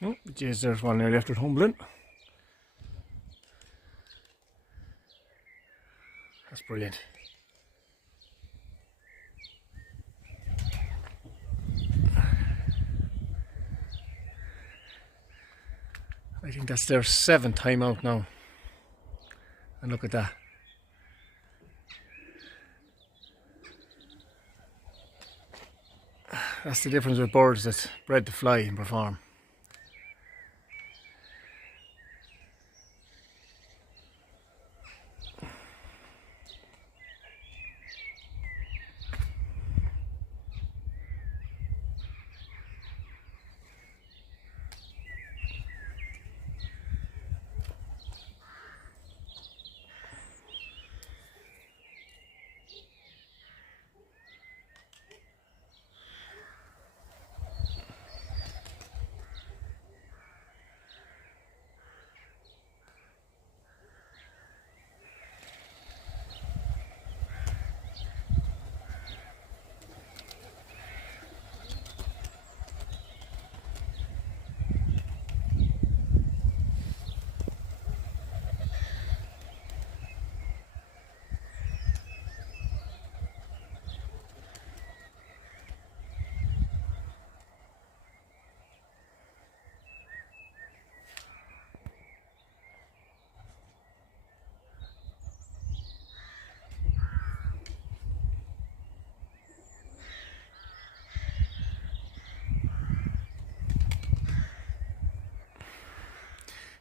Oh, geez, there's one nearly after tumbling. That's brilliant. I think that's their 7th time out now. And look at that. That's the difference with birds that's bred to fly and perform.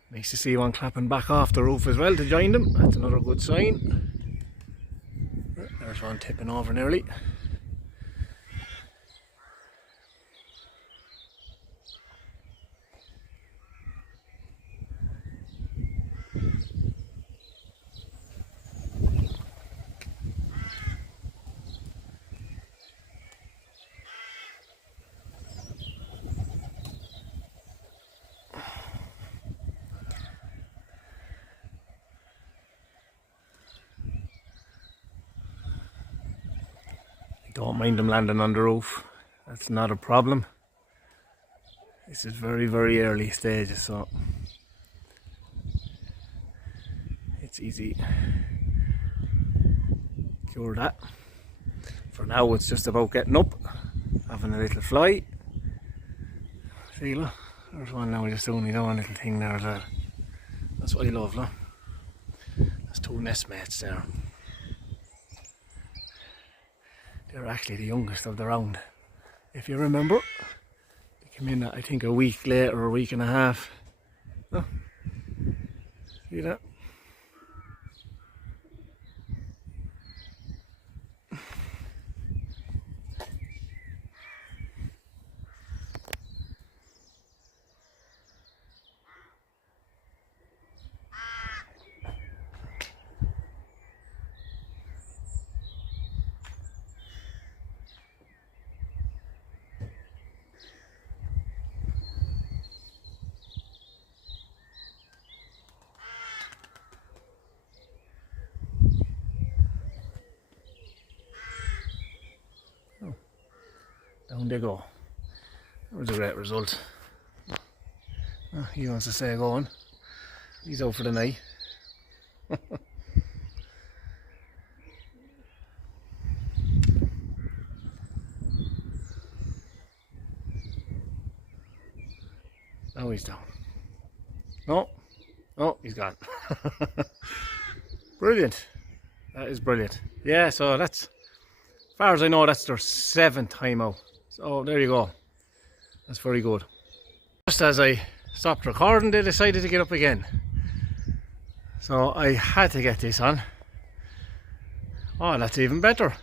Nice to see one clapping back off the roof as well to join them. That's another good sign. There's one tipping over nearly. Don't mind them landing on the roof. That's not a problem. This is very, very early stages, so it's easy. Cure that. For now, it's just about getting up, having a little fly. See, look, there's one now just doing his own little thing there as well. That's what I love, look. There's 2 nestmates there. They're actually the youngest of the round. If you remember, they came in, I think, a week later, a week and a half. Oh, see that? Down they go. That was a great result. Oh, he wants to stay going. He's out for the night. Now he's down. No. Oh, he's gone. Brilliant. That is brilliant. Yeah, so that's, as far as I know, that's their 7th time out. So there you go. That's very good. Just as I stopped recording, they decided to get up again. So I had to get this on. Oh, that's even better.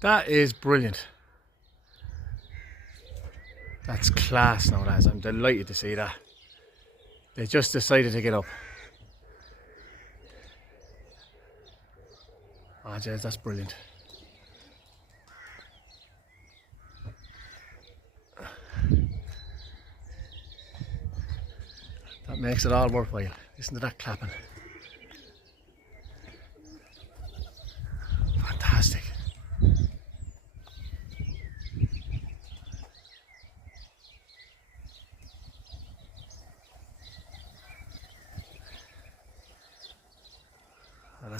That is brilliant. That's class now, lads. I'm delighted to see that. They just decided to get up. Oh, jeez, that's brilliant. That makes it all worthwhile. Listen to that clapping. Fantastic.